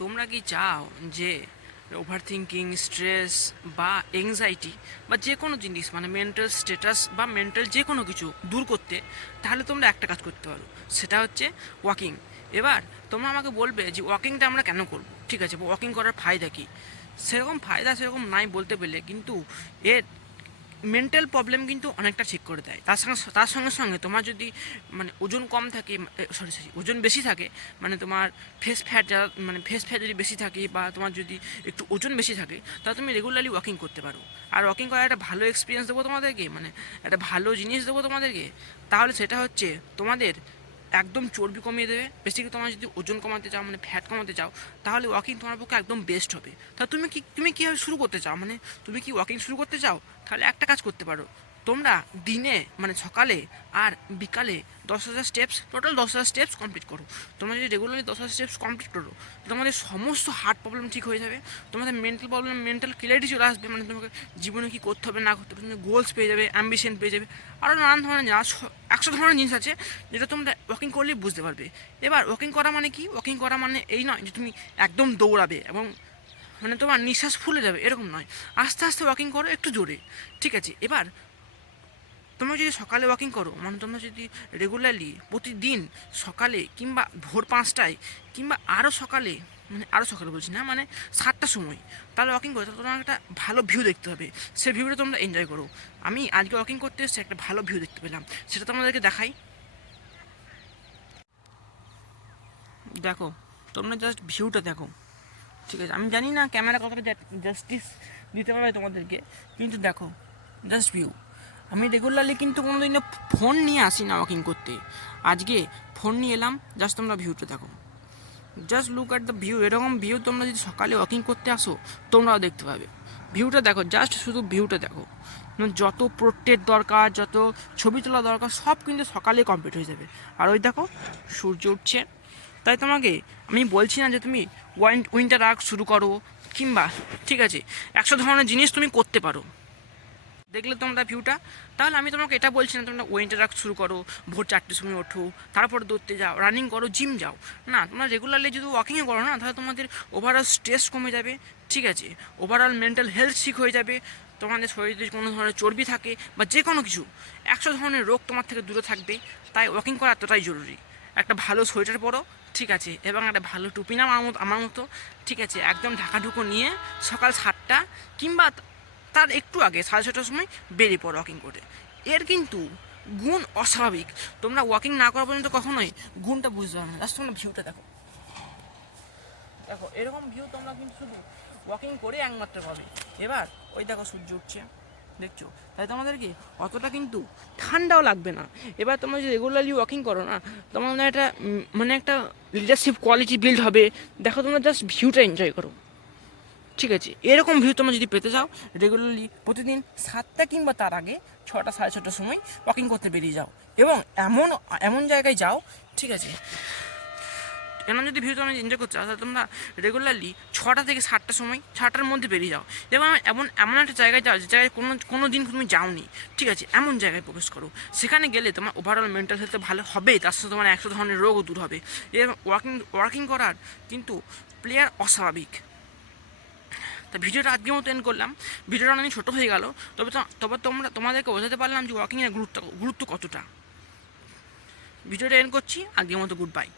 তোমরা কি চাও যে ওভার থিঙ্কিং, স্ট্রেস বা এংজাইটি বা যে কোনো জিনিস মানে মেন্টাল স্ট্যাটাস বা মেন্টাল যে কোনো কিছু দূর করতে? তাহলে তোমরা একটা কাজ করতে পারো, সেটা হচ্ছে ওয়াকিং। এবার তোমরা আমাকে বলবে যে ওয়াকিংটা আমরা কেন করবো, ঠিক আছে, ওয়াকিং করার ফায়দা কী? সেরকম ফায়দা সেরকম নাই বলতে পেলে, কিন্তু এর মেন্টাল প্রবলেম কিন্তু অনেকটা ঠিক করে দেয়। তার সঙ্গে তোমার যদি মানে ওজন কম থাকে, সরি ওজন বেশি থাকে, মানে তোমার ফেস ফ্যাট যদি বেশি থাকে বা তোমার যদি একটু ওজন বেশি থাকে, তাহলে তুমি রেগুলারলি ওয়াকিং করতে পারো। আর ওয়াকিং করার একটা ভালো এক্সপিরিয়েন্স দেবো তোমাদেরকে, মানে একটা ভালো জিনিস দেবো তোমাদেরকে। তাহলে সেটা হচ্ছে তোমাদের একদম চর্বি কমিয়ে দেবে। বেসিক্যালি তোমার যদি ওজন কমাতে চাও, মানে ফ্যাট কমাতে চাও, তাহলে ওয়াকিং তোমার পক্ষে একদম বেস্ট হবে। তা তুমি কীভাবে শুরু করতে চাও, মানে তুমি কি ওয়াকিং শুরু করতে চাও? তাহলে একটা কাজ করতে পারো, তোমরা দিনে মানে সকালে আর বিকালে 10,000 স্টেপস, টোটাল 10,000 স্টেপস কমপ্লিট করো। তোমরা যদি রেগুলারলি 10,000 স্টেপস কমপ্লিট করো, তোমাদের সমস্ত হার্ট প্রবলেম ঠিক হয়ে যাবে। তোমাদের মেন্টাল প্রবলেম, মেন্টাল ক্লিয়ারিটি চলে আসবে, মানে তোমাকে জীবনে কী করতে হবে না করতে হবে, তুমি গোলস পেয়ে যাবে, অ্যাম্বিশন পেয়ে যাবে, আরও নানান ধরনের জিনিস, 100 ধরনের জিনিস আছে যেটা তোমরা ওয়াকিং করলেই বুঝতে পারবে। এবার ওয়াকিং করা মানে কি? ওয়াকিং করা মানে এই নয় যে তুমি একদম দৌড়াবে এবং মানে তোমার নিঃশ্বাস ফুলে যাবে, এরকম নয়। আস্তে আস্তে ওয়াকিং করো, একটু জোরে, ঠিক আছে? এবার তোমরা যদি সকালে ওয়াকিং করো, মানে তোমরা যদি রেগুলারলি প্রতিদিন সকালে কিংবা ভোর 5টায় কিংবা আরও সকালে, মানে আরও সকালে বলছি না, মানে 7টার সময়, তাহলে ওয়াকিং করো, তাহলে তোমার একটা ভালো ভিউ দেখতে হবে। সেই ভিউটা তোমরা এনজয় করো। আমি আজকে ওয়াকিং করতে এসেছি, একটা ভালো ভিউ দেখতে পেলাম, সেটা তোমাদেরকে দেখাই। দেখো, তোমরা জাস্ট ভিউটা দেখো, ঠিক আছে? আমি জানি না ক্যামেরা কতটা জাস্টিস দিতে পারবে তোমাদেরকে, কিন্তু দেখো জাস্ট ভিউ। আমি রেগুলারলি কিন্তু কোনোদিনও ফোন নিয়ে আসি না ওয়াকিং করতে, আজকে ফোন নিয়ে এলাম। জাস্ট তোমরা ভিউটা দেখো, just look at the view. এরকম ভিউ তোমরা যদি সকালে ওয়াকিং করতে আসো, তোমরাও দেখতে পাবে। ভিউটা দেখো, জাস্ট শুধু ভিউটা দেখো। যত পোর্ট্রেট দরকার, যত ছবি তোলা দরকার, সব কিন্তু সকালে কমপ্লিট হয়ে যাবে। আর ওই দেখো সূর্য উঠছে। তাই তোমাকে আমি বলছি না যে তুমি উইন্টার ওয়াক শুরু করো, কিংবা ঠিক আছে 100 ধরনের জিনিস তুমি করতে পারো। দেখলে তোমরা ভিউটা, তাহলে আমি তোমাকে এটা বলছি না তোমরা উইন্টার ওয়াক শুরু করো, ভোর 4টের সময় ওঠো, তারপর দৌড়তে যাও, রানিং করো, জিম যাও। না, তোমরা রেগুলারলি যদি ওয়াকিংও করো না, তাহলে তোমাদের ওভারঅল স্ট্রেস কমে যাবে, ঠিক আছে? ওভারঅল মেন্টাল হেলথ ঠিক হয়ে যাবে। তোমাদের শরীরে যদি কোনো ধরনের চর্বি থাকে বা যে কোনো কিছু, 100 ধরনের রোগ তোমার থেকে দূরে থাকবে। তাই ওয়াকিং করা এতটাই জরুরি। একটা ভালো সোয়েটার পরো, ঠিক আছে, এবং একটা ভালো টুপি নাও আমার মতো, ঠিক আছে, একদম ঢাকাঢুকো নিয়ে সকাল 7টা কিংবা তার একটু আগে 6:30টার সময় বেরিয়ে পড়ো ওয়াকিং করে। এর কিন্তু গুণ অস্বাভাবিক। তোমরা ওয়াকিং না করা পর্যন্ত কখনোই গুণটা বুঝতে পারবে না। জাস্ট তোমরা ভিউটা দেখো, দেখো এরকম ভিউ তোমরা কিন্তু শুধু ওয়াকিং করে একমাত্র পাবে। এবার ওই দেখো সূর্য উঠছে, দেখছো? তাই তোমাদেরকে অতটা কিন্তু ঠান্ডাও লাগবে না। এবার তোমরা যদি রেগুলারলি ওয়াকিং করো না, তোমার একটা মানে একটা লিডারশিপ কোয়ালিটি বিল্ড হবে। দেখো তোমরা জাস্ট ভিউটা এনজয় করো, ঠিক আছে? এরকম ভিউ তোমরা যদি পেতে চাও, রেগুলারলি প্রতিদিন 7টা কিংবা তার আগে 6টা 6:30টার সময় ওয়াকিং করতে বেরিয়ে যাও, এবং এমন এমন জায়গায় যাও, ঠিক আছে? এমন যদি ভিউ তোমরা এনজয় করতে চাও, তাহলে তোমরা রেগুলারলি 6টা থেকে 7টার সময়, 6টার মধ্যে বেরিয়ে যাও, এবং এমন এমন একটা জায়গায় যাও যে জায়গায় কোনো দিন তুমি যাওনি, ঠিক আছে? এমন জায়গায় প্রবেশ করো। সেখানে গেলে তোমার ওভারঅল মেন্টাল হেলথ ভালো হবে, তার সাথে তোমার 100 ধরনের রোগও দূর হবে। এর ওয়াকিং করার কিন্তু প্লেয়ার অস্বাভাবিক। তা ভিডিওটা আজকের মতো এন্ড করলাম। ভিডিওটা অনেক ছোটো হয়ে গেল, তবে তোমাদেরকে বোঝাতে পারলাম যে ওয়াকিংয়ের গুরুত্ব কতটা। ভিডিওটা এন্ড করছি, আজকের মতো গুড বাই।